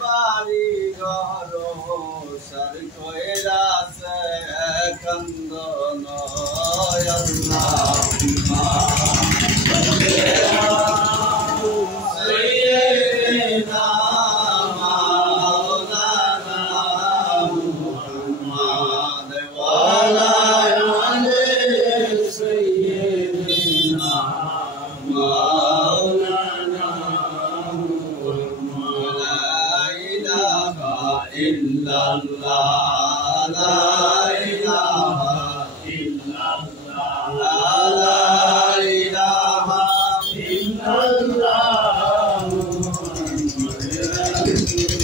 বাড়ি ঘর সার কইরাছে কান্দন আল্লাহুম্মা সাল্লি আলা সাইয়্যিদিনা মাওলানা মুহাম্মদ ওয়া আলা আলি সাইয়্যিদিনা মাওলানা মুহাম্মদ লা ইলাহা ইল্লাল্লাহ লা ইলাহা ইল্লাল্লাহ লা ইলাহা ইল্লাল্লাহ মুহাম্মাদুর রাসূলুল্লাহ